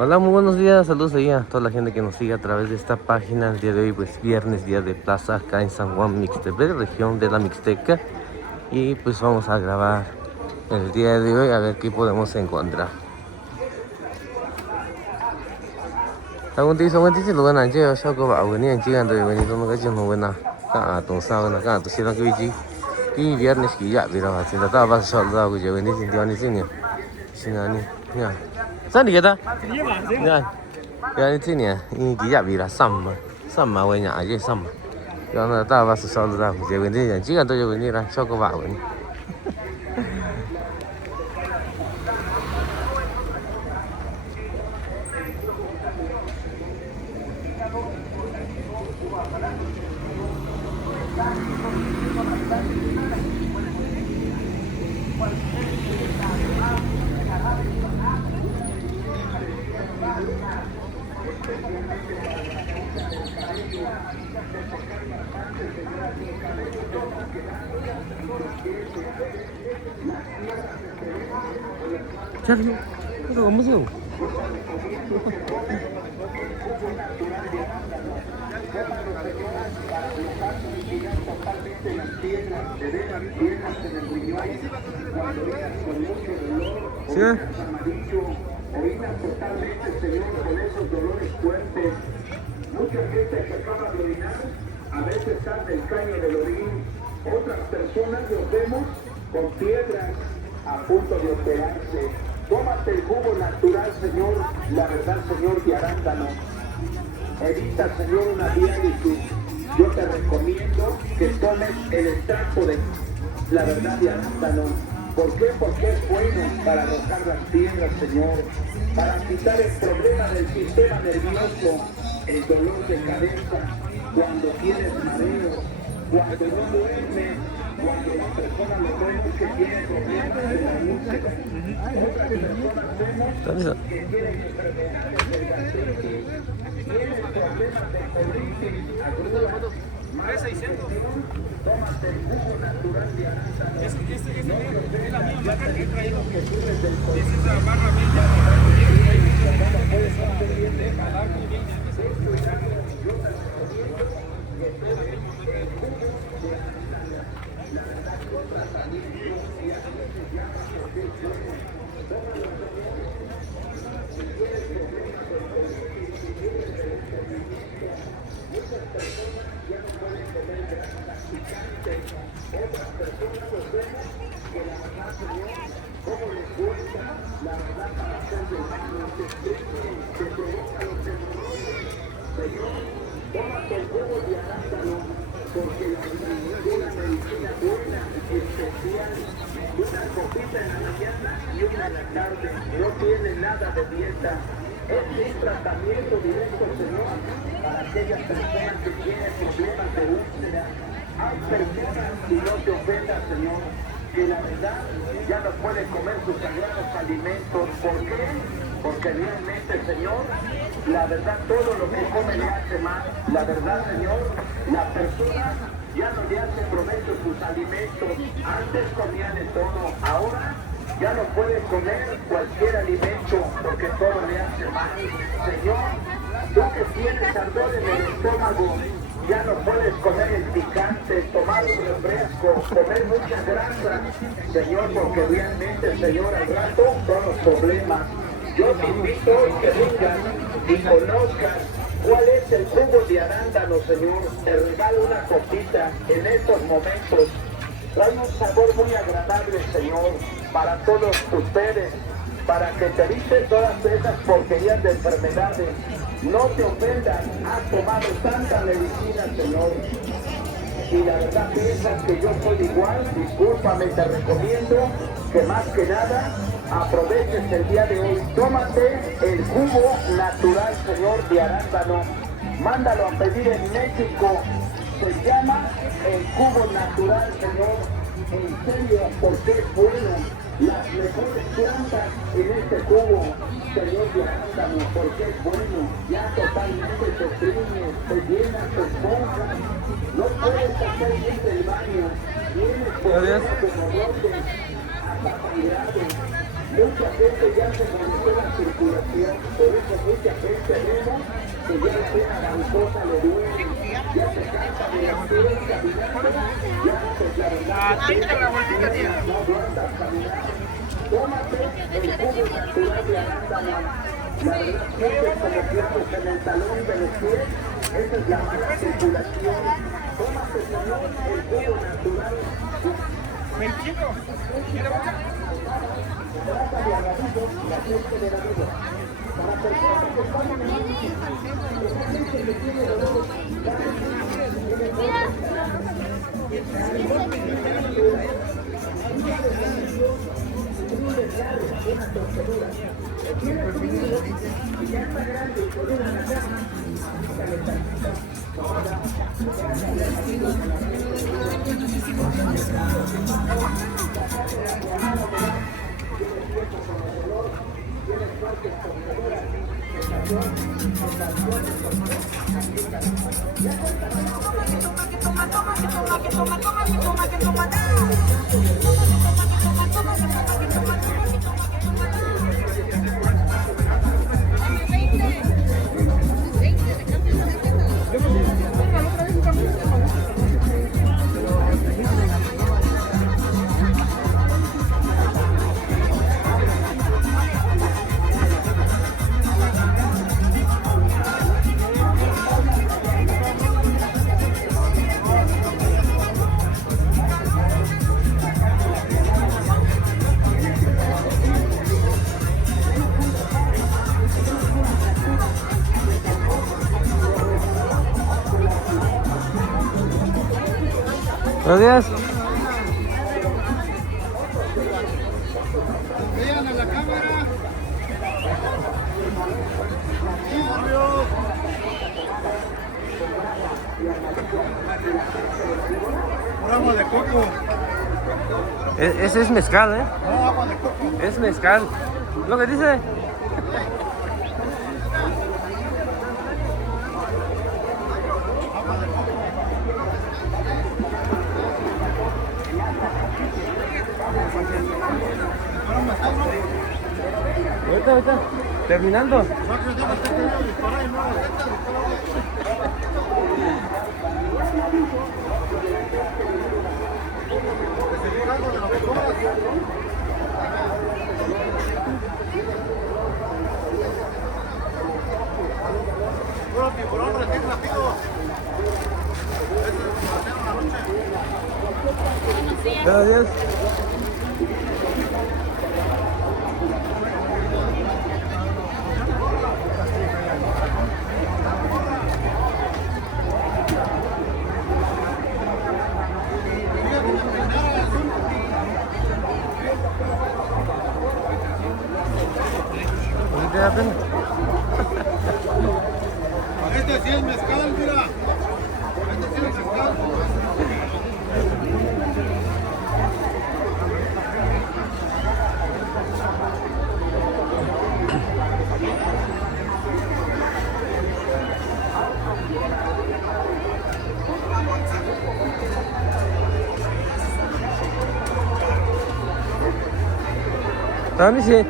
Hola, muy buenos días, saludos ahí a toda la gente que nos sigue a través de esta página. El día de hoy, pues viernes, día de plaza acá en San Juan Mixtepec, región de la Mixteca. Y pues vamos a grabar el día de hoy a ver qué podemos encontrar. Algún día son buenos lugar nan je shao go ba wen yan ji gan de wen ni dong ge jing wen na ka dong sa wen na ka to si la ge ji di viernes ki ya bi ra ba sin da ba shao da ge je wen ni sin dia ni sin ni sin na ni ya san ni ge da ya ya ni tin ni ni ki ya bi ra sam ma wen ya ye sam ma ya na da ba shao da ge je wen ni yan ji gan de wen ni ra shao go ba wen Charlie, itu kamu sih? ¿Sí? Orinas totalmente, Señor, con esos dolores fuertes. Mucha gente que acaba de orinar, a veces sale el caño del orín. Otras personas los vemos con piedras a punto de operarse. Tómate el jugo natural, Señor, la verdad, Señor, de arándano. Evita, Señor, una diálisis. Yo te recomiendo que tomes el extracto de la verdad de arándano. ¿Por qué? Porque es bueno para arrojar las piedras, Señor, para quitar el problema del sistema nervioso, el dolor de cabeza, cuando tienes mareo, cuando no duermes, cuando la persona lo vemos que tiene problemas de la úlcera. Otras personas vemos que tienen enfermedades de gastritis, tienen problemas de colitis aguda. Más 600. Tómate el jugo natural de arándano. Es la misma marca que he traído. Es esa barra media. ¿Cómo puedes hacer bien de jalar muy bien? Yo te recomiendo que tomes el jugo de arándano. La verdad que tratamiento y a veces llama porque es bueno. Tómalo, si tienes problemas de colitis, si tienes estreñimiento, muchas personas ya no pueden comer grasas picantes. Otras personas los vemos que la verdad, Señor, cómo les cuesta, la verdad, para hacer del baño, se estreñen, se provoca los hemorroides. Señor, tómate el jugo de arándano, porque la verdad es una medicina buena y especial. Una copita en la mañana y una en la tarde. No tiene nada de dieta. Es un tratamiento directo, Señor, para aquellas personas que tienen problemas de úlcera. Hay personas, y no te ofendas, Señor, que la verdad ya no pueden comer sus sagrados alimentos. ¿Por qué? Porque realmente, Señor, la verdad todo lo que come le hace mal. La verdad, Señor, la persona ya no le hace provecho sus alimentos. Antes comían de todo, ahora ya no puede comer cualquier alimento porque todo le hace mal. Señor, tú que tienes ardor en el estómago, ya no puedes comer el picante, tomar un refresco, comer mucha grasa, Señor, porque realmente, Señor, al rato son los problemas. Yo te invito que vengas y conozcas cuál es el jugo de arándano, Señor. Te regalo una copita en estos momentos. Trae un sabor muy agradable, Señor, para todos ustedes, para que te evites todas esas porquerías de enfermedades. No te ofendas, has tomado tanta medicina, Señor. Si la verdad piensas que yo soy igual, discúlpame, te recomiendo que más que nada aproveches el día de hoy. Tómate el jugo natural, Señor, de arándano. Mándalo a pedir en México. Se llama el jugo natural, Señor. En serio, porque es bueno. Las mejores plantas en este jugo, Señor, de arándano, porque es bueno. Ya totalmente te exprimes, te llenas, te esponjas. No puedes hacer bien del baño. Tienes problemas de hemorroides, has sangrado. mucha gente ya se modificó la circulación, por eso mucha gente vemos que ya es una bancosa, le duele, ya se cansa de la piel caminando, ya pues la verdad no aguantas caminar. Tómate el jugo natural de arándano. La verdad sientes como clavos en el talón de los pies, esa es la mala circulación. Tómate, señor, el jugo natural. 25. ¿Quiere mucha? Trata de agarrado la gente de la vida. Para personas que están en el esa gente que tiene dolor, una torcedura. Tiene su vida y ya está grande y con una cama. Buenos días. Vean a la cámara. Por agua de coco. Ese es mezcal, ¿eh? No, agua de coco. Es mezcal. ¿Lo que dice? Ahorita. Terminando. Puro tiburón recién nacido. Gracias. ¿Qué te da pena? Este sí es mezcal, mira. Este sí es mezcal. También sí.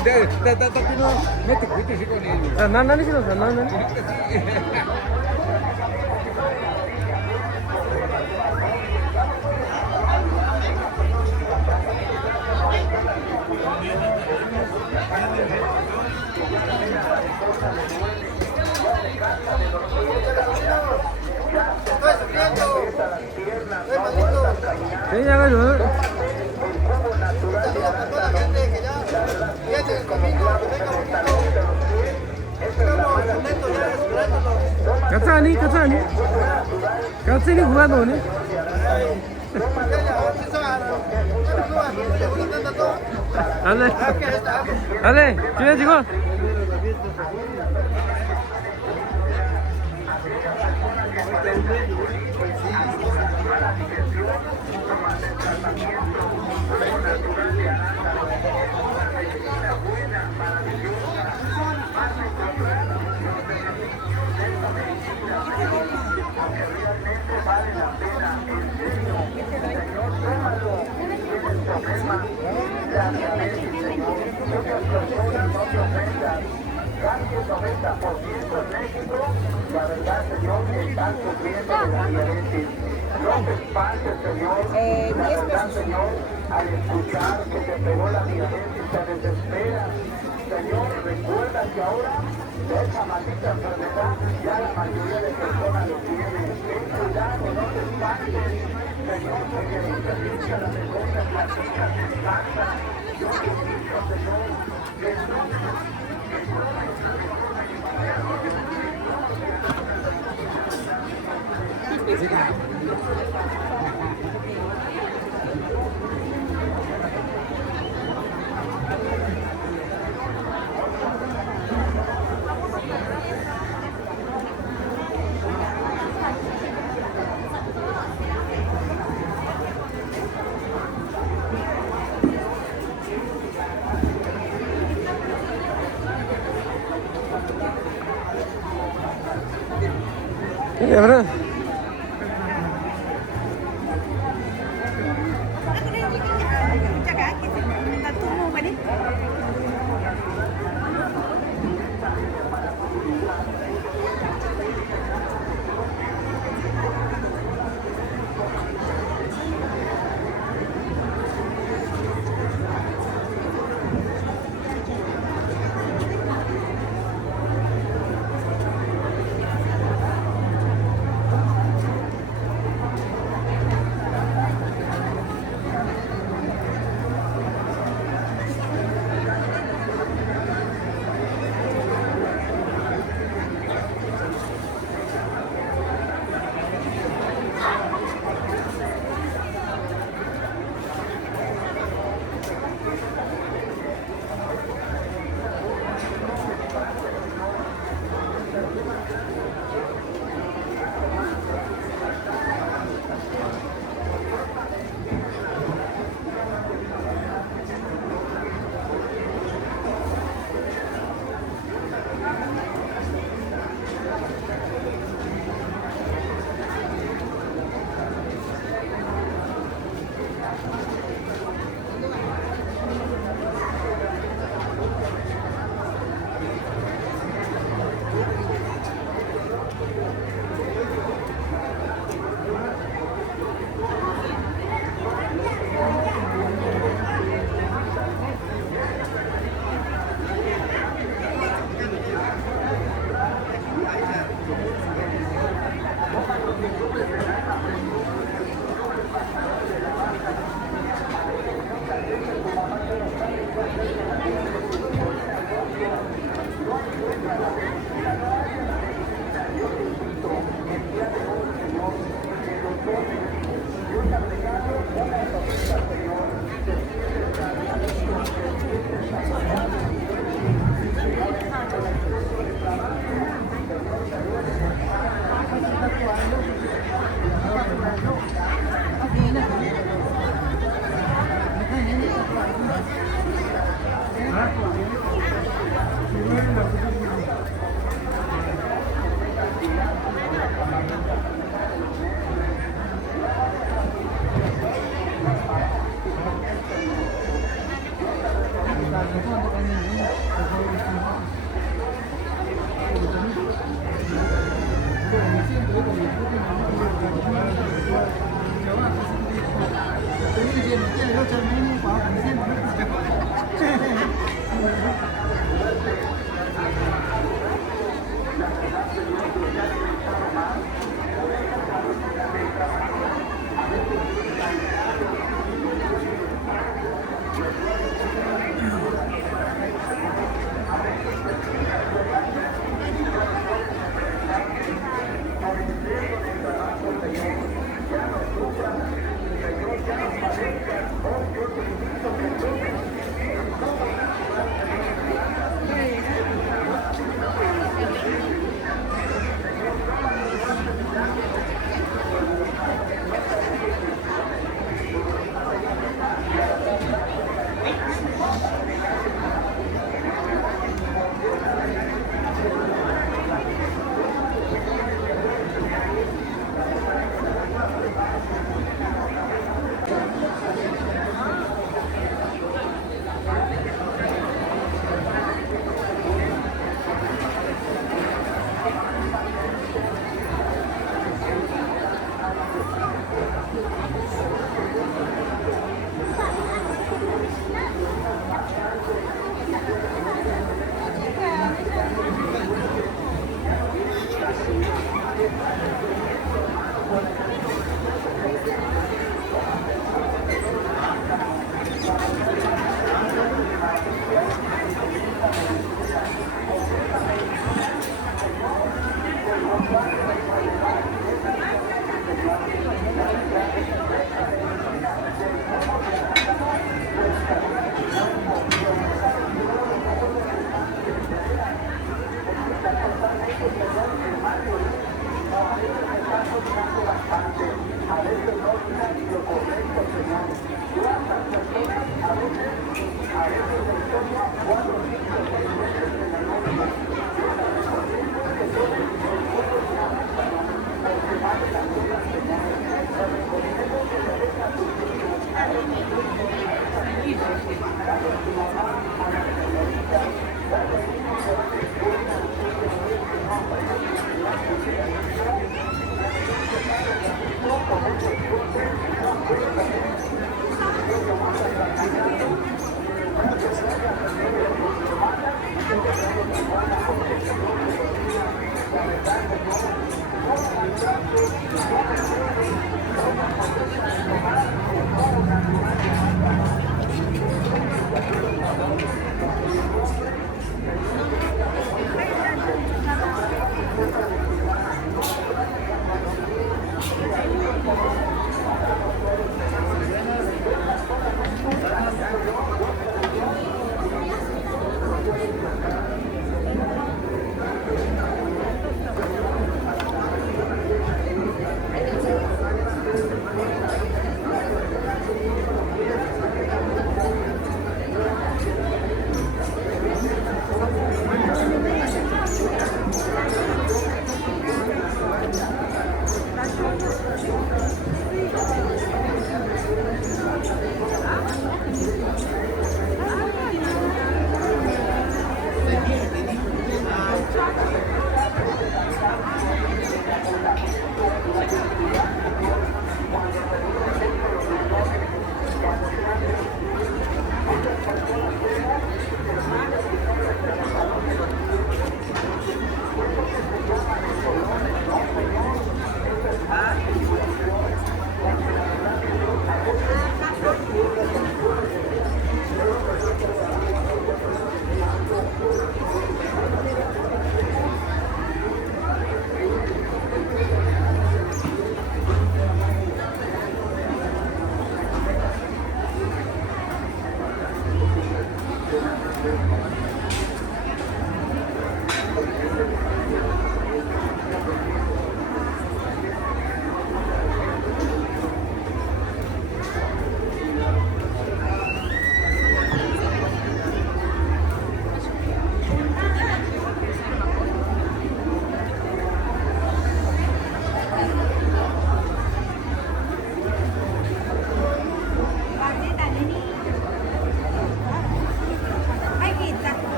No te cuentes así con ellos. Nani sih nani. Estoy sufriendo. Estoy malito. Ini jangan dulu. Saludos para toda la gente que ya viene el domingo, que venga bonito. Estamos contentos ya esperándolo. Kata ni buat ni. Ale, cuba juga. Casi el 90% en México, la verdad, Señor, están sufriendo de la diabetes. No te espantes, Señor, la verdad, Señor, al escuchar que te pegó la diabetes, te desesperas. Señor, recuerda que ahora esa maldita enfermedad ya la mayoría de personas lo tienen. Ten cuidado, no te espantes. Señor, porque muchas veces las cosas platicas te espantan. Yo te digo, Señor, que no Ini apa?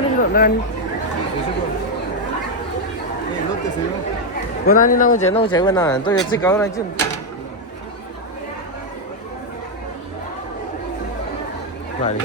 nani? 롯데 세요. 원한이 나고 제 나고 제가 나. 또 여기 가오라 좀. 말이.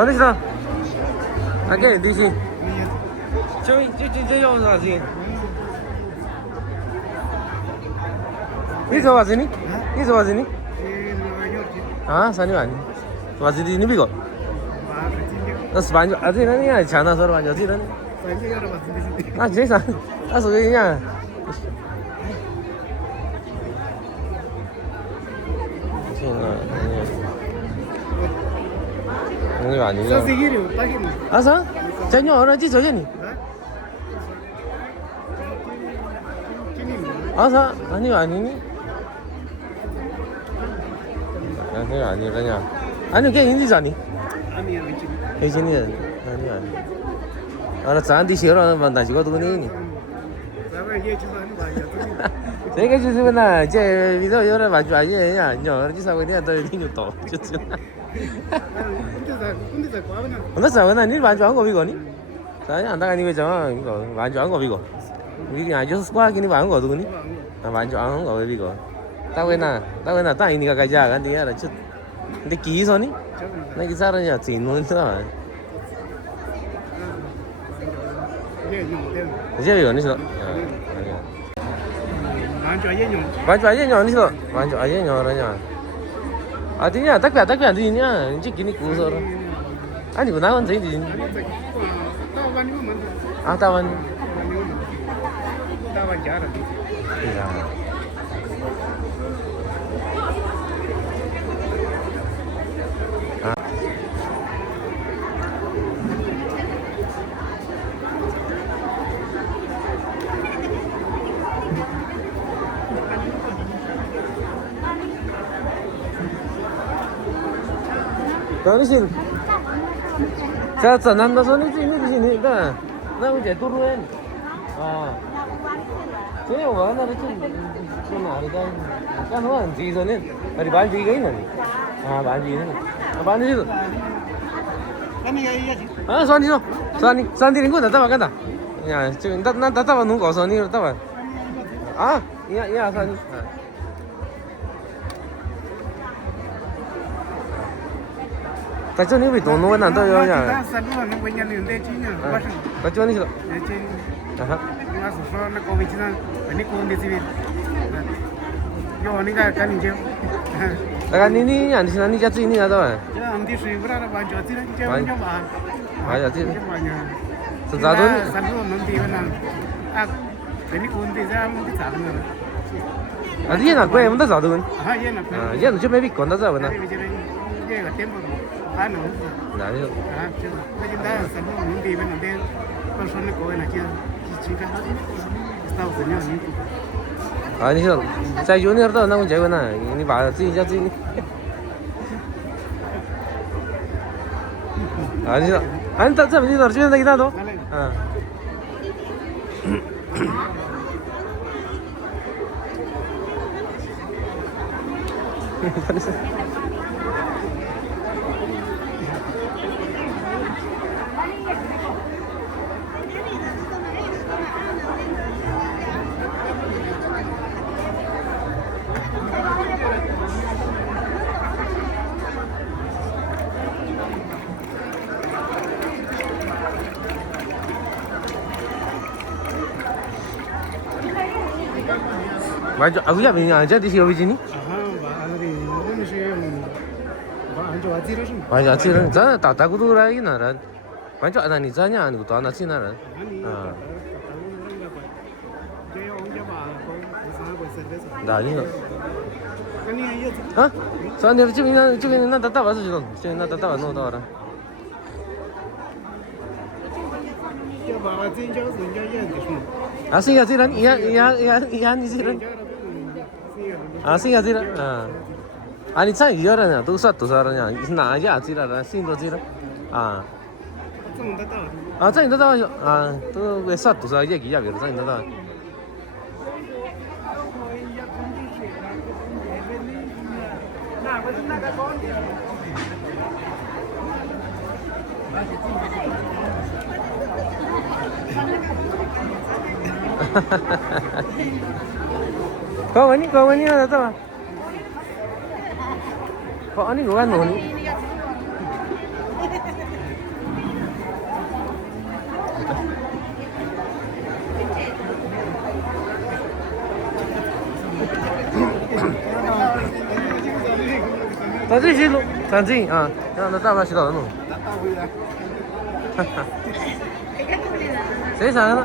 어디 있어? 아게 디시. 저 영사지. 이서 와지니? 이서 와지니? 아, 산이 아니. 와지디 니 비고. 나 스파니어 아디는 야 자나 서로 아니 어디는? 아, 제사. 아, 소리냐. 이거 아니야. 아사? 전혀 어디 저기니? 아사? 아니니? 아니 아니라냐. 아니 그게 인디잖니? 아니야. 아니. 알아 잔디 싫어하는 만나 지고 누구니? 제가 주시면은 이제 비디오 여러 마주 아니야. 녀 지사고 내가 더 이거 또. 좋지. 근데 사고나 니 마주 안 거비거니? saya 안 나가니 왜죠? 이거 마주 안 거비고. 이게 아주 스쿼하기니 안 거두니? 나 마주 안 거비고. tao quên tao ini kagak jalan dia ada cut. Dia kiso nih. Nah kisarnya cinu itu lah. Siapa yang ni sih? Bantu aja nyon ni sih. Bantu aja nyoranya. Artinya tak ada ini ya. Ini gini kusor. Ani guna kan sih ini. Ah tawan. Tawan jalan. Iya. Tahu sih. Saya senang dah soalnya ini di sini dah. Nah udah turun. Ah. Saya orang ada tu. Mana ada kan orang di sana. Ada banji ke ini? Ah banji ini. Banji itu. Ah soalnya tu. Soalnya ringko dah tahu kan dah. Ya, cuma dah tahu nunggu soalnya dah tahu. Ah, iya soalnya. Tại sao nếu bị tổn nó nằm đâu rồi nhỉ? Tại sao như thế? Cái này ní anh xin anh đi chơi gì nữa đâu à? Bây giờ thì thực ra thôi. À đi nào quay em đã rõ được. À, giờ nó chưa mấy bị còn đã rõ rồi nè. Nah, itu. Ah, ini sih. Saya junior tuh, namun jago nah. Ini bahasa sih, jadi ini. Ah, ini sih. Anda tak sih junior junior kita tuh. Ah. Banyak, aku ya punya aja di sini. Banyak sih, saya tak tahu lagi naran. Banyak anak ni saya ni, tu anak sih naran. Dah ni. Hah? Soalnya cuma nak tahu apa saja tu, cuma nak tahu no tahu orang. Asing asiran, iya ni asiran. Asing asiran. 아니 참 이열하냐 또 쏴 또 쏴라냐 나 아직 아지라라 신도 지라 아 짱이 나다 아또왜 쏴 또 쏴 얘기야 그래 짱이 나다 kau ini ada apa? Kok ini bukan noni? 到这些路，长进啊，让他大把洗澡的弄。咱大回来。哈哈。谁上了？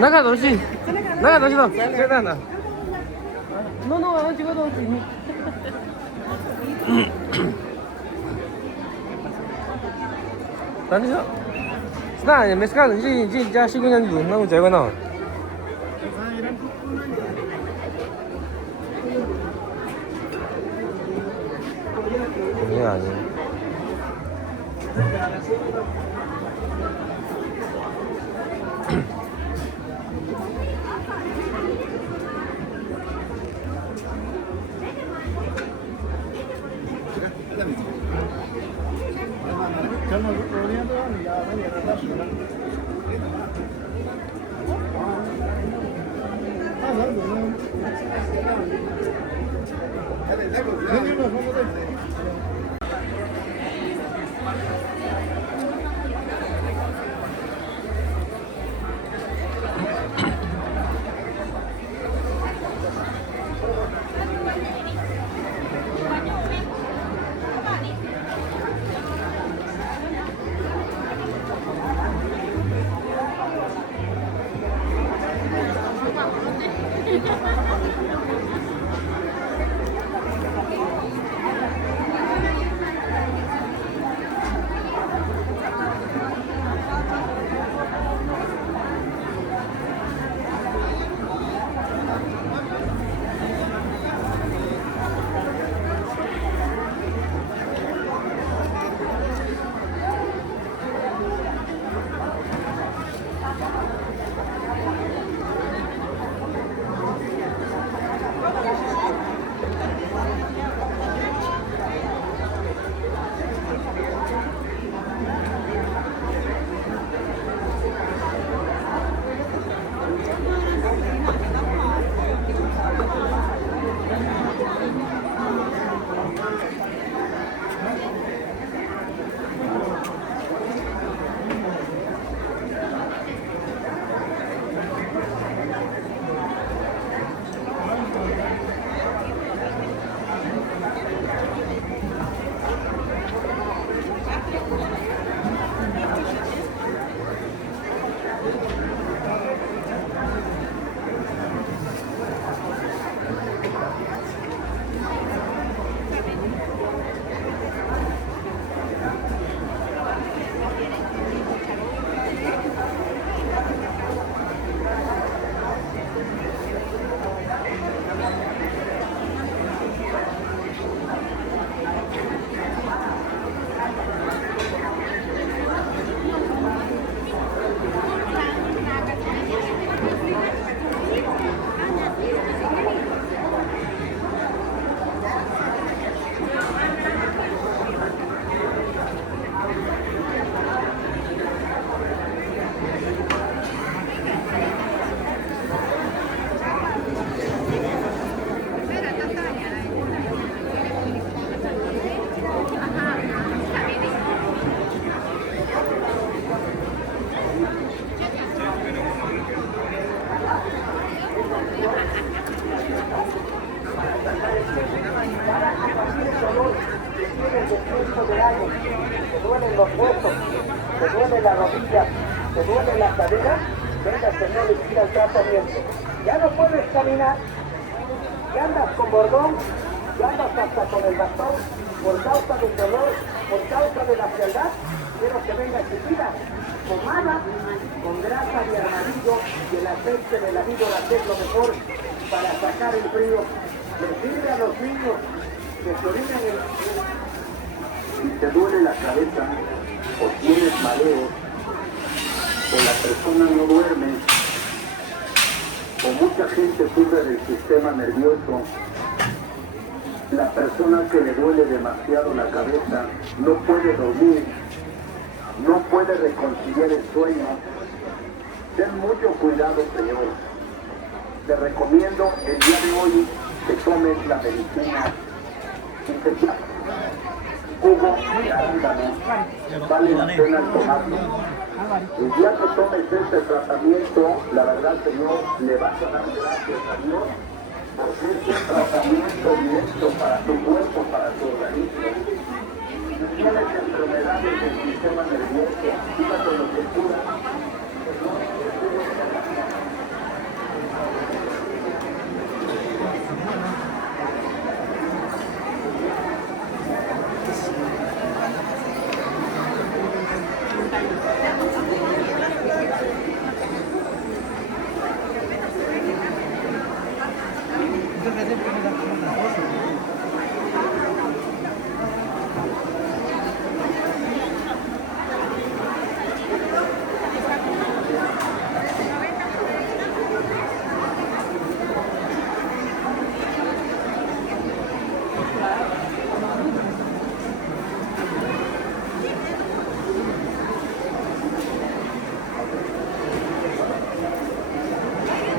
那个东西，那个东西呢？简单的。弄完几个东西。但是，那也没事干，这家西姑娘住，那我结婚了。你啊你。duelen los huesos, te duele la rodilla, te duele la cadera, venga Señor y pida el tratamiento. Ya no puedes caminar, ya andas con bordón, ya andas hasta con el bastón, por causa del dolor, por causa de la frialdad, quiero que venga y pida pomada con grasa de armadillo y el aceite de la víbora, que es lo mejor para sacar el frío. Les sirve a los niños que se orinen el... Si te duele la cabeza o tienes mareos o la persona no duerme o mucha gente sufre del sistema nervioso, la persona que le duele demasiado la cabeza no puede dormir, no puede reconciliar el sueño, ten mucho cuidado, Señor. Te recomiendo el día de hoy que tomes la medicina infectada. Jugo de arándano, vale la pena tomarlo. El día que tomes este tratamiento, la verdad, Señor, le vas a dar gracias a Dios, porque es un tratamiento directo para tu cuerpo, para tu organismo. Si tienes enfermedades del sistema nervioso, fíjate lo que cura.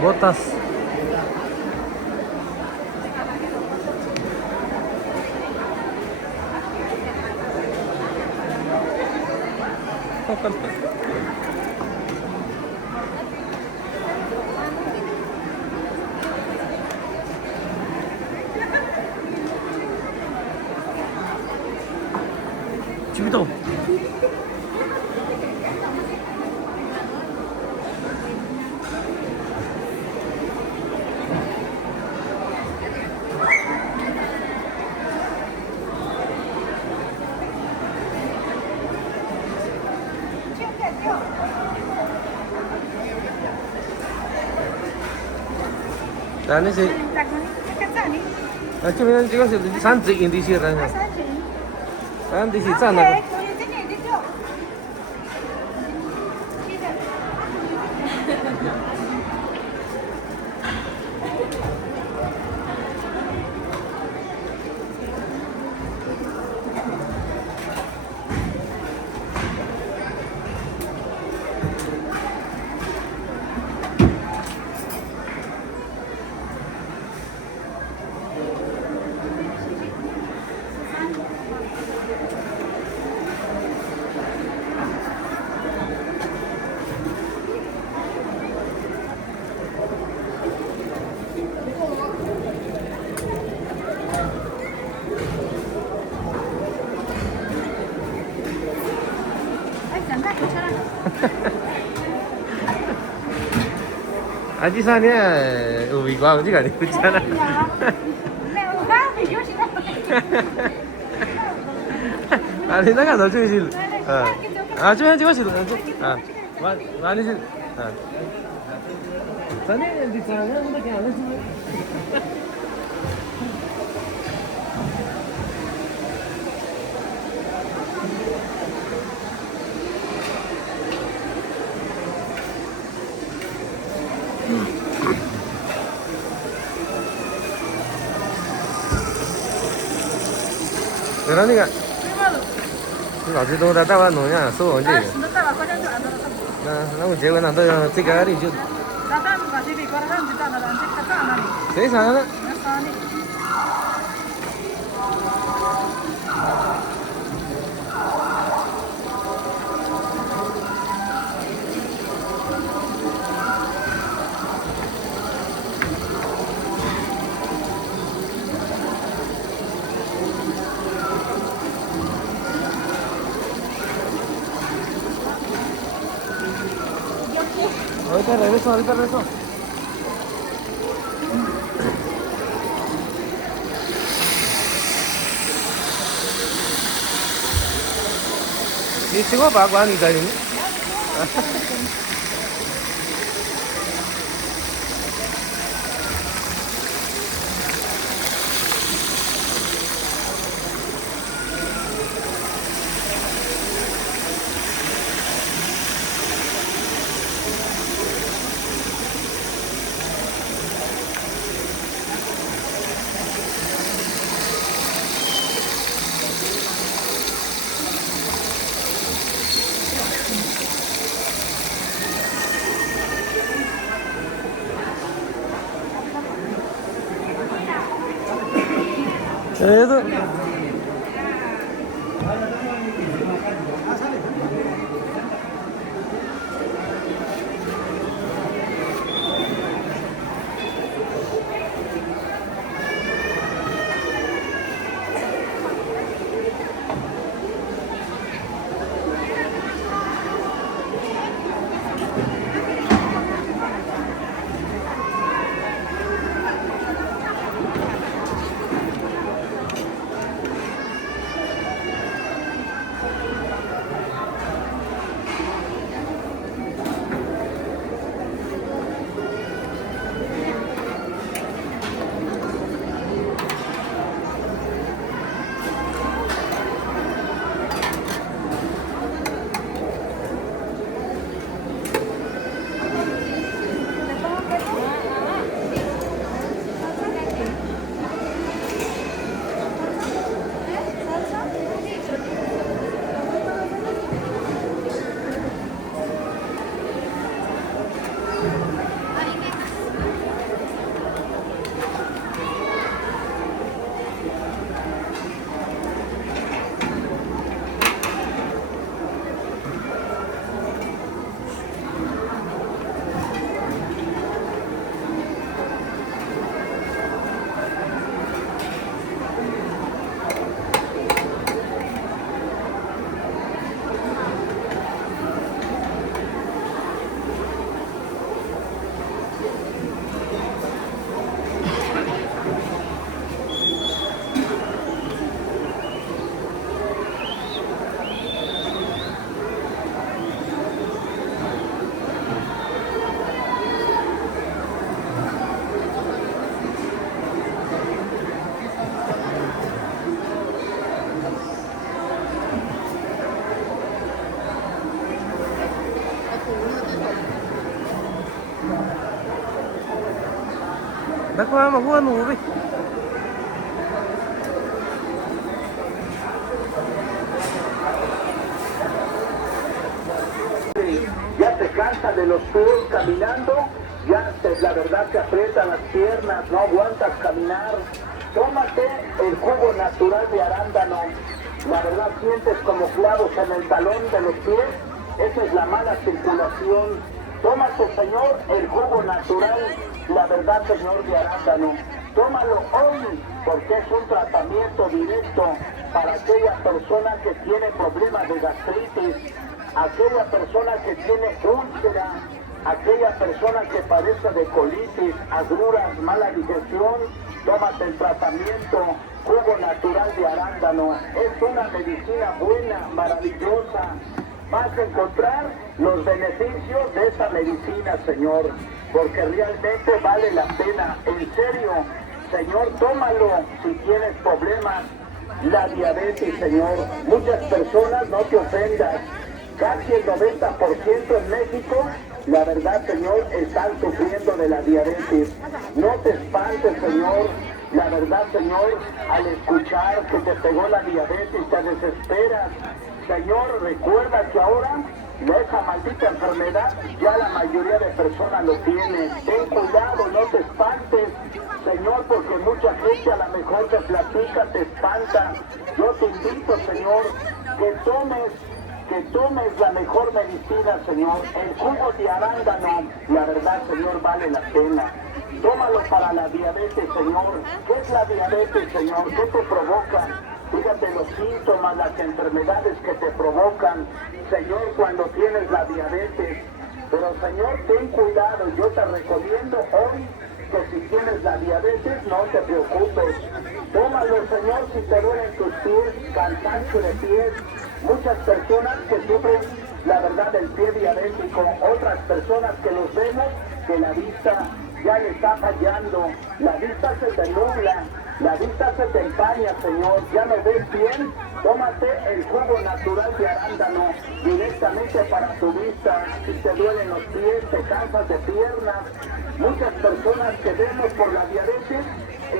Botas. Chiquito. Tani sih. Nanti minum juga sih, santri ini sih rasanya. Kan di sini sana. Aji sana ubi gua juga di sana. 아니 나가 너 저기 실. 아 저기 저기 실. 아. 많이 실. 아. 자네 디 sana 근데 안 하지. 그러니까老师都在台湾农业收完这个。那我结婚那都要这个里就。谁啥呢？ Ahorita regreso, ahorita regreso. Ni chico ba kwa ni dai ni. Itu. Nakuha makuha nubi. Ya te cansa de los pies caminando, la verdad te aprietan las piernas, no aguantas caminar. Tómate el jugo natural de arándano. La verdad sientes como clavos en el talón de los pies, esa es la mala circulación. Tómate, Señor, el jugo natural, la verdad, Señor, de arándano. Tómalo hoy, porque es un tratamiento directo para aquella persona que tiene problemas de gastritis, aquella persona que tiene úlcera, aquella persona que padece de colitis, agruras, mala digestión. Tómate el tratamiento jugo natural de arándano. Es una medicina buena, maravillosa. Vas a encontrar los beneficios de esa medicina, Señor, porque realmente vale la pena. En serio, Señor, tómalo si tienes problemas. La diabetes, Señor, muchas personas, no te ofendas, casi el 90% en México, la verdad, Señor, están sufriendo de la diabetes. No te espantes, Señor. La verdad, Señor, al escuchar que te pegó la diabetes, te desesperas. Señor, recuerda que ahora esa maldita enfermedad ya la mayoría de personas lo tienen. Ten cuidado, no te espantes, Señor, porque mucha gente a lo mejor te platica, te espanta. Yo te invito, Señor, que tomes la mejor medicina, Señor, el jugo de arándano. La verdad, Señor, vale la pena. Tómalo para la diabetes, Señor. ¿Qué es la diabetes, Señor? ¿Qué te provoca? Fíjate los síntomas, las enfermedades que te provocan. Señor, cuando tienes la diabetes, Pero Señor, ten cuidado, yo te recomiendo hoy que si tienes la diabetes no te preocupes. Tómalo, Señor, si te duelen tus pies, cansancio de pies. Muchas personas que sufren, la verdad, del pie diabético, otras personas que los vemos que la vista ya le está fallando, la vista se te nubla, la vista se te empaña, Señor, ya no ves bien. Tómate el jugo natural de arándano directamente para tu vista. Si te duelen los pies, te cansas de piernas. Muchas personas que vemos por la diabetes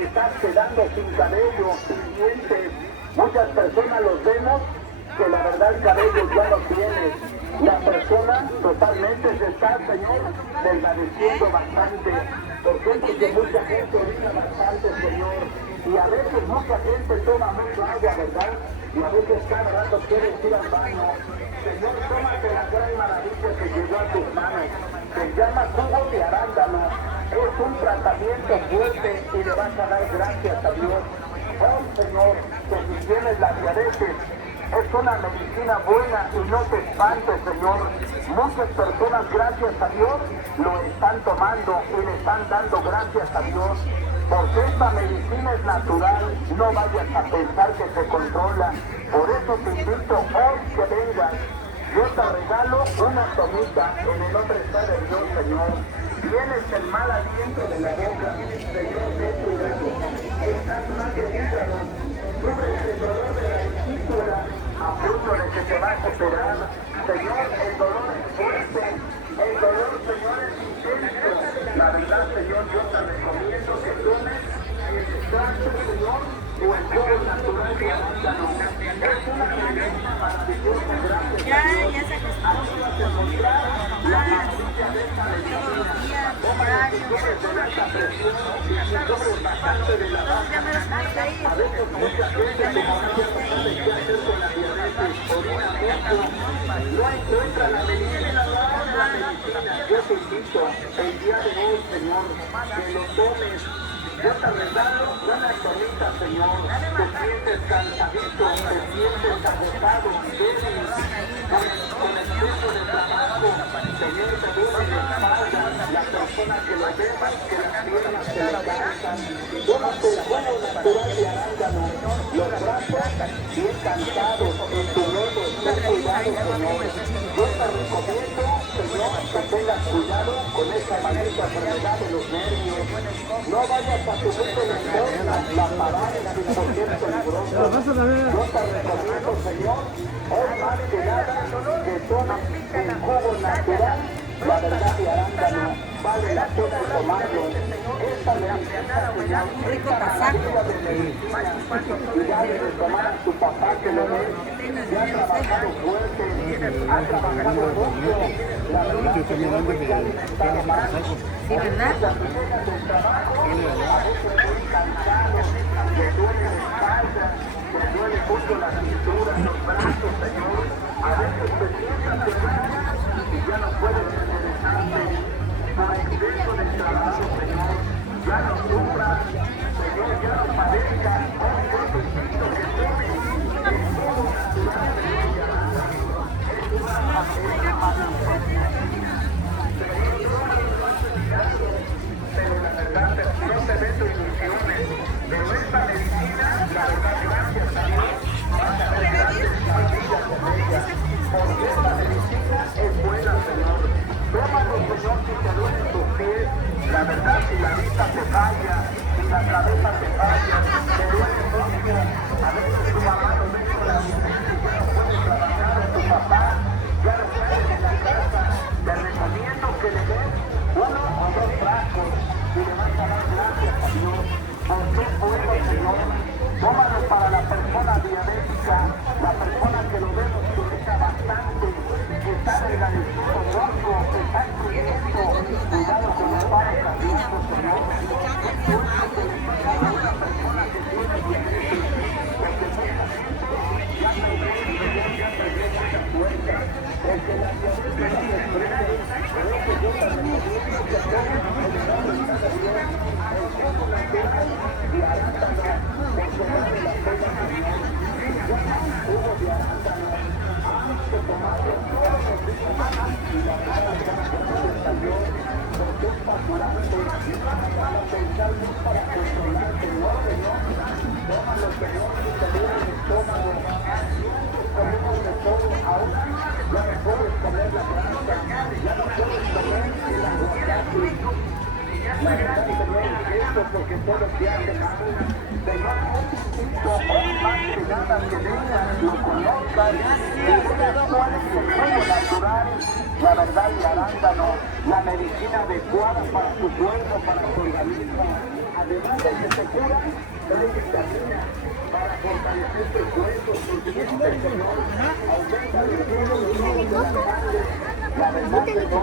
están quedando sin cabello, sin dientes. Muchas personas los vemos que la verdad el cabello ya no tiene. La persona totalmente se está, Señor, desvaneciendo bastante. ¿Por qué? Porque mucha gente orina bastante, Señor. Y a veces mucha gente toma mucho agua, ¿verdad? Y a veces cada rato quiere ir al baño. Señor, tómate la gran maravilla que llegó a tus manos. Se llama jugo de arándano. Es un tratamiento fuerte y le vas a dar gracias a Dios. Oh, Señor, que si tienes la diabetes, es una medicina buena y no te espantes, Señor. Muchas personas, gracias a Dios, lo están tomando y le están dando gracias a Dios. Porque esta medicina es natural, no vayas a pensar que se controla. Por eso te invito hoy que vengas. Yo te regalo una tomita en el nombre de Dios, Señor. Tienes el mal aliento de la boca, Señor, de tu reino. Estás mal de hígado, sufres el dolor de la vesícula, a punto de que te vas a operar. Señor, el dolor es fuerte, el dolor, Señor, es intenso. La verdad, Señor, yo te recomiendo que tomes el extracto, Señor, o el jugo natural de arándano. Es una medicina maravillosa, gracias a Dios. Ayúdate a encontrar la maravilla de esta medicina. Tómala si tienes una alta presión, si sufres bastante de la baja. A veces mucha gente como no sabe qué hacer con la diabetes, orina mucho, no encuentra la medicina, no hay la medicina. Yo te invito el día de hoy, Señor, que lo tomes. Yo te regalo una tomita, Señor. Te sientes cansadito, te sientes agotado, débil, con el peso de trabajo. Señor, te duele la espalda, la persona que lo beba, que las piernas se le cansan. Tómate el jugo natural de arándano. Los brazos bien cansados, en tu lodo, ten cuidado, Señor. Yo te recomiendo, Señor, que tengas cuidado con esa maldita enfermedad de los nervios. No vayas a sufrir de la parálisis porque es peligroso. Yo te recomiendo, Señor, hoy más que nada, que tomes el jugo natural, la verdad de arándano. Vale la pena tomarlo. Esta medicina, Señor, esta maravilla de medicina, y dale de tomar a tu papá que lo ve, que ha trabajado fuerte, ha trabajado mucho, la verdad que no se ha alimentado más. Sí, ¿verdad? Cuando llegas del trabajo, a veces muy cansado, te duele la espalda, te duele mucho la cintura, los brazos, Señor. A veces te sientas de ganas y ya no puedes enderezarte por exceso de trabajo, Señor. Ya no sufras, Señor, ya no padezcas. Hoy yo te invito que tomes el jugo natural de ella. Es una maravilla. Pero la verdad, no te vendo ilusiones. Pero esta medicina, la verdad, gracias a Dios, vas a ver grandes maravillas con ella. Porque esta medicina es buena, Señor. Tómalo, Señor, si te duelen tus pies. La verdad, si la vista te falla, si la cabeza te falla, te duele mucho. A veces tu mamá lo ve con la diabetes y ya no puede trabajar, o tu papá ya no puede en la casa. Te recomiendo que le des 1 o 2 frascos y le vas a dar gracias a Dios. Porque es bueno, Señor. Tómalo para la persona diabética, la persona que lo vemos que deja bastante, que está organizando mucho, que está incluyendo. Cuidado con los paros cardíacos, Señor. Escucha que le pasa a una persona que tiene diabetes, porque mucha gente ya perdió el dolor, ya perdió mucha fuerza. Porque la diabetes no se desprende. Por eso yo te recomiendo que tomes el nombre de Dios, el jugo natural de arándano, porque vale la pena, Señor. Se llama jugo de arándano. Hay que tomarlo todos los días y la verdad, Porque todo se hace más más que nada que vengan, lo conozcan, que vean cuál es el juego natural, la verdad y arándano, la medicina adecuada para tu cuerpo, para tu organismo. Además de que te cura, trae vitamina para fortalecer tus huesos, tus dientes, Señor. Aumenta el ritmo de la sangre. La verdad que no.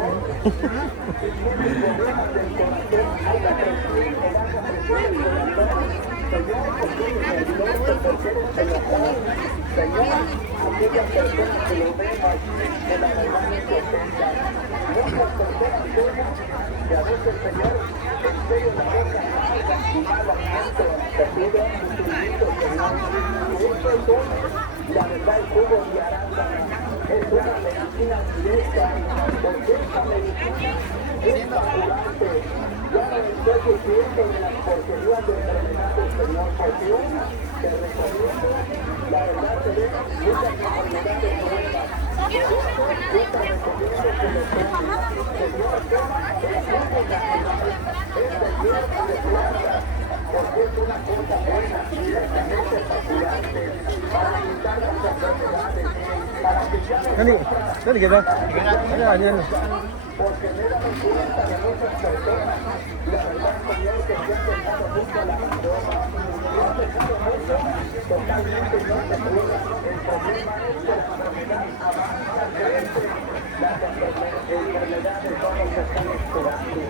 Si tienes problemas del corazón, hay la presión, o baja presión del corazón. Señor, porque eres nervioso, porque eres enojado. Señor, aquellas personas que lo vemos, que la verdad es contenta. Muchas personas vemos que a veces, Señor, en serio la boca amarga y mal aliento. Te pido, Jesucristo, Señor, que esto es bueno. La verdad, el jugo de arándano es una medicina directa, porque esta medicina es curante. Ya no estoy sufriendo de las porquerías de enfermedades, Señor, porque una te recomiendo, la verdad te ven muchas enfermedades nuevas. Yo te recomiendo que lo tomes. Señor, toma el jugo natural, este hierba de planta, porque es una cosa buena, directamente para curarte, para quitar las enfermedades, para que ya no ¿Dónde queda? porque me he dado cuenta de muchas personas, la verdad, Señor, que se han dejado mucho la bandera, se han dejado mucho, totalmente no se cura. El problema es que la enfermedad avanza, crece, las enfermedades no nos están esperando.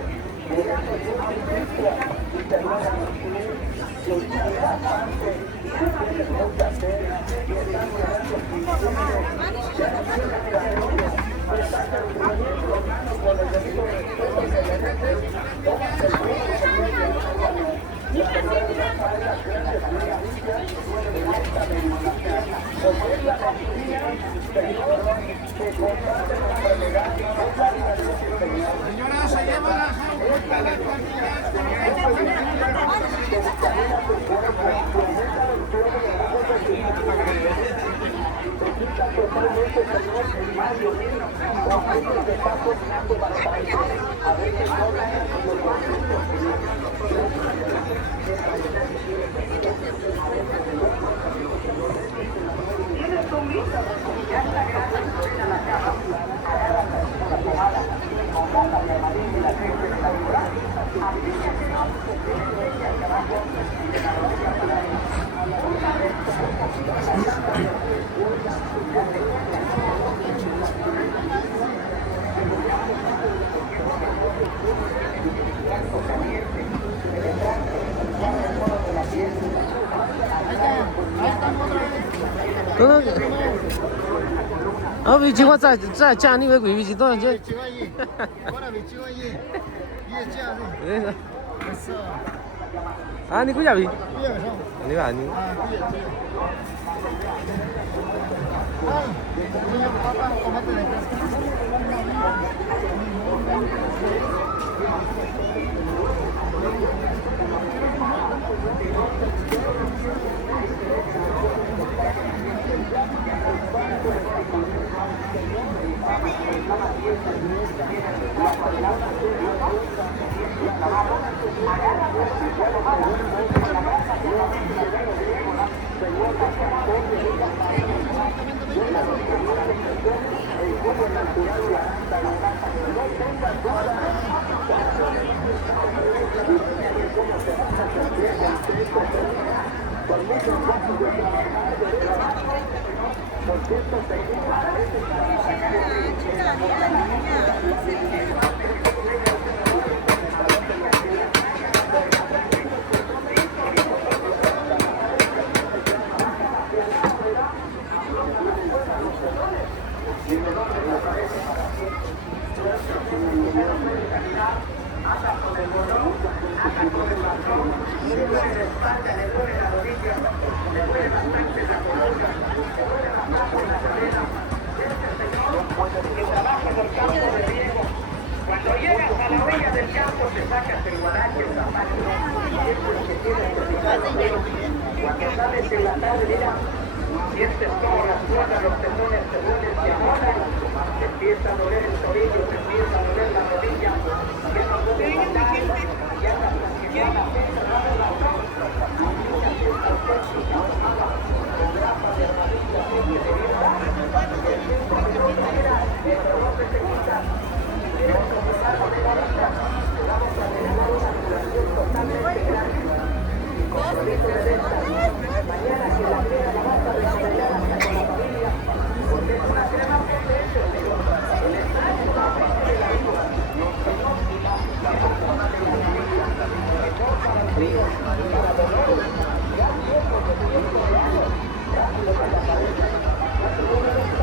Llegando a una industria y te van a decir que usted es bastante, que tienes mucha fe, y están llegando funciones, ya no tienes carencia, no estás reuniendo hermano con el debido respeto que mereces, tómate el tiempo, Señor, y ayúdame. La verdad es que hay las grandes maravillas de esta medicina, porque es la medicina, Señor, que combate la enfermedad, es la vida de ese Señor. Señora, se lleva la vuelta la totalmente, Señor, el mal violino, o aquello que está cocinando para países, a veces no ganan los conflictos, tienes tu lista, ya está grande, a la cama, agarra la tomada, agarra la amarilla y la gente de la vida, aplícate, hacia abajo, de la rodilla hacia 아, 위치 와在你为鬼位置多少钱？그래서 아니 그 잡이 아니가 아니 Sientes como la suena, los tendones te duelen, te amoran, te empieza a doler el tobillo, te empieza a doler la rodilla, ya no puedes andar, ya la sensibilidad la pesa, no la razón, la fiesta auténtica, con grapa de armadillas y de vida, el centro de los maneras, el dolor que te quita, vamos a empezar con esta lista, vamos a regalar una curación totalmente gratis, con servicio de venta, mañana que la crema la vas a desarrollar hasta con la familia, porque es una crema potente, el estrés es la parte de la vida, que no la persona de la familia, mejor para el frío, para dolor, ya tiempo que estoy estudiando, rápido para la cabeza, la segunda vez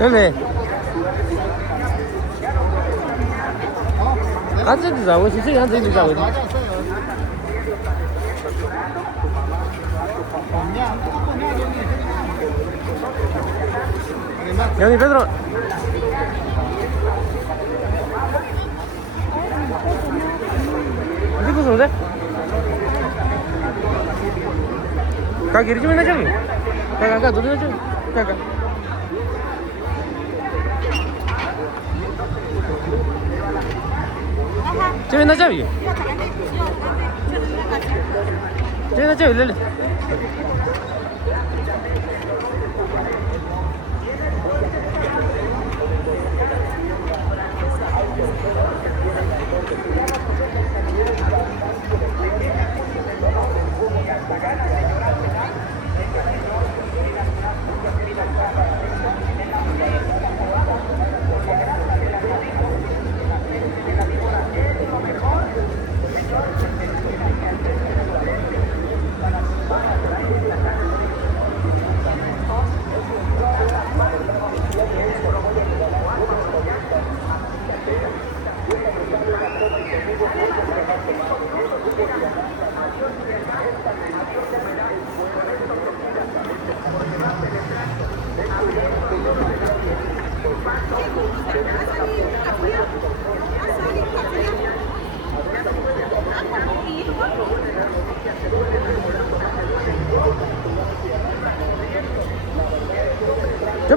Dale. 아, 저기 자, 왜 저기 앉아 있는 자고? 여기 베드로. 어디 가서 오래? 가기를 좀 해줘. 가, 너도 해줘. 가.这边到这里，这边到这里来了。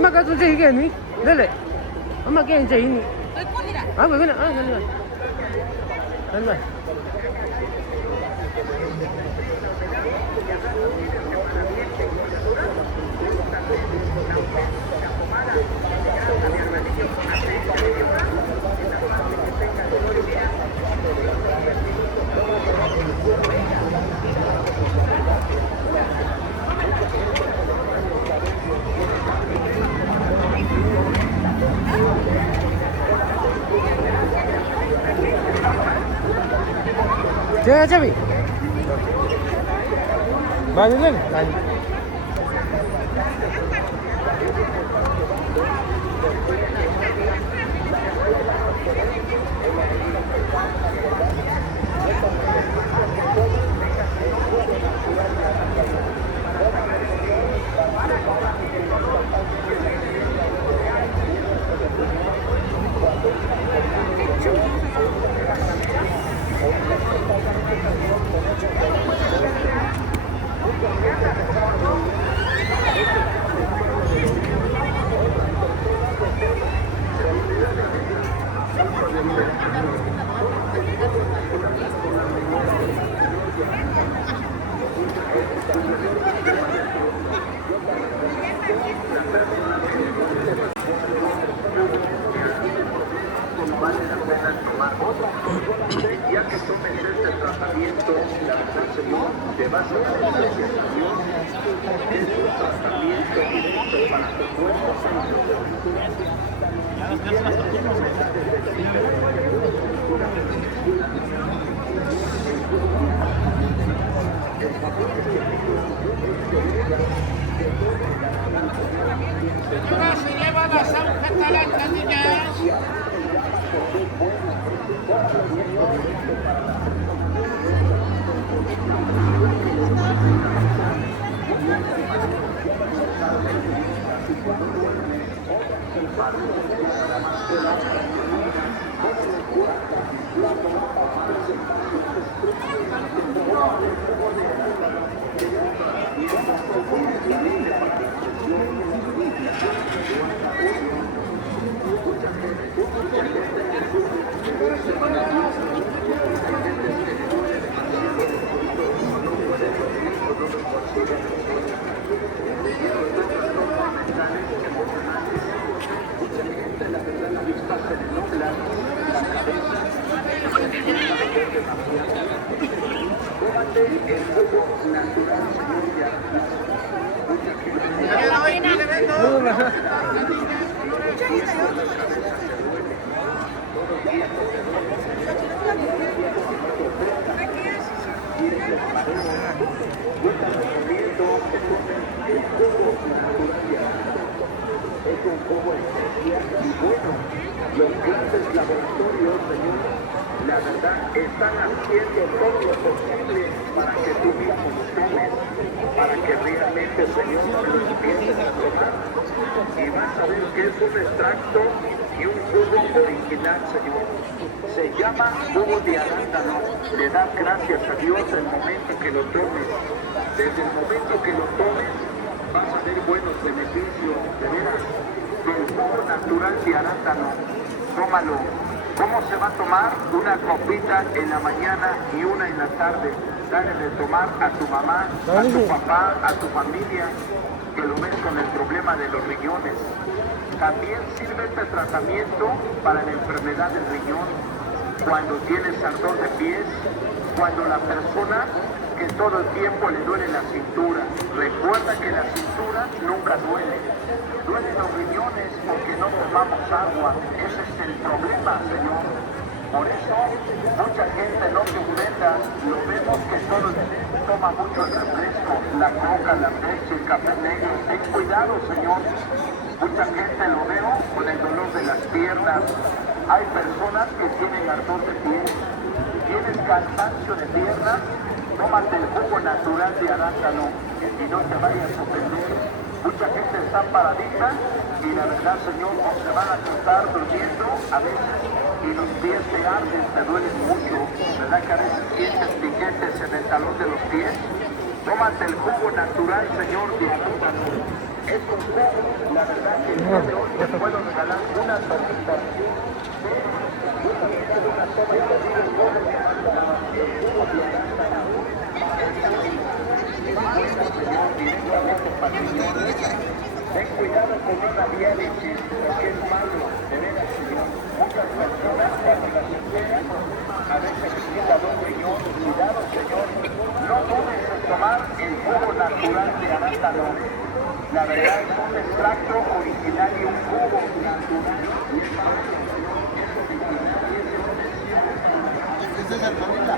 엄마 가서 저 이게 아니? 네네. 엄마 게 이제 있니? 아, 왜 그래? 아, 그래. 얼마? 자, 잡이. 많이 내, 많이. tomes este tratamiento, la verdad, Señor, te vas a dar gracias a Dios, porque es un tratamiento directo para tu cuerpo, para tu Señora, se lleva las agujas a las niñas. Los grandes laboratorios, Señor, la verdad, están haciendo todo lo posible para que tú mismo lo tomes, para que realmente, Señor, lo empieces a tomar y vas a ver que es un extracto y un jugo original, Señor. Se llama jugo de arándano. Le das gracias a Dios el momento que lo tomes. Desde el momento que lo tomes, vas a ver buenos beneficios, de veras. El jugo natural de arándano, tómalo. ¿Cómo se va a tomar? Una copita en la mañana y una en la tarde. Dale de tomar a tu mamá, a tu papá, a tu familia, que lo ves con el problema de los riñones. También sirve este tratamiento para la enfermedad del riñón, cuando tienes ardor de pies, cuando la persona que todo el tiempo le duele la cintura. Recuerda que la cintura nunca duele. Duelen los riñones porque no tomamos agua. Ese es el problema, Señor. Por eso mucha gente no se aumenta. Lo vemos que todo el tiempo toma mucho el refresco, la coca, la leche, el café negro. Ten cuidado, Señor. Mucha gente lo veo con el dolor de las piernas. Hay personas que tienen ardor de pies. Tienes cansancio de piernas. Tómate el jugo natural de arándano y no te vayas a ofender. Mucha gente está paradita y la verdad, Señor, se van a acostar durmiendo a veces y los pies te arden, te duelen mucho. ¿Verdad que a veces sientes piquetes en el talón de los pies? Tómate el jugo natural, Señor, de arándano. Es un jugo, la verdad que el día de hoy te puedo regalar una tomita. Una toma y te digo el jugo de arándano. El jugo de arándano. Ten cuidado con una diálisis, porque es malo, de veras, Señor. Muchas personas cuando las enferman, a veces necesitan un riñón. Cuidado, Señor. No dudes en tomar el jugo natural de arándano. La verdad es un extracto original y un jugo natural. ¿Esta es la hermanita?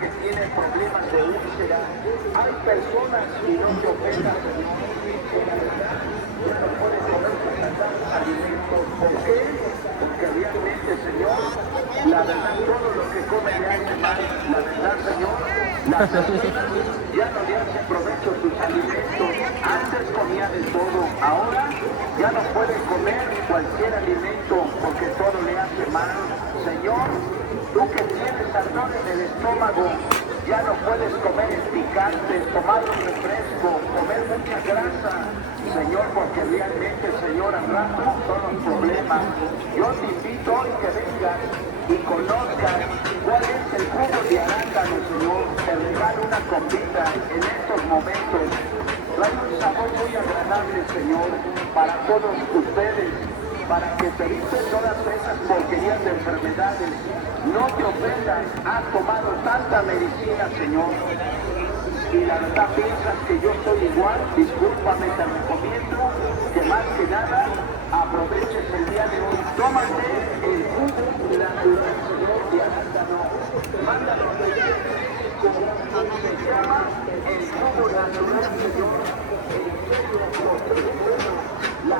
Que tienen problemas de úlcera, hay personas que no se ofendan, que la verdad ya no pueden comer tantos alimentos. ¿Por qué? Porque realmente, Señor, la verdad todo lo que come le hace mal. La verdad, Señor, las personas ya no le hacen provecho sus alimentos. Antes comía de todo, ahora ya no puede comer cualquier alimento porque todo le hace mal. Señor, tú que tienes ardor en el estómago, ya no puedes comer picantes, tomar un refresco, comer mucha grasa, Señor, porque realmente, Señor, al rato son los problemas. Yo te invito hoy que vengas y conozcas cuál es el jugo de arándano, Señor. Te regalo una copita en estos momentos. Trae un sabor muy agradable, Señor, para todos ustedes, para que te eviten todas esas porquerías de enfermedades. No te ofendas, has tomado tanta medicina, Señor, y la verdad piensas que yo soy igual. Discúlpame, te recomiendo que más que nada aproveches el día de hoy. Tómate el jugo natural, Señor, de arándano. Mándalo a pedir como se llama el jugo natural, Señor. En serio, la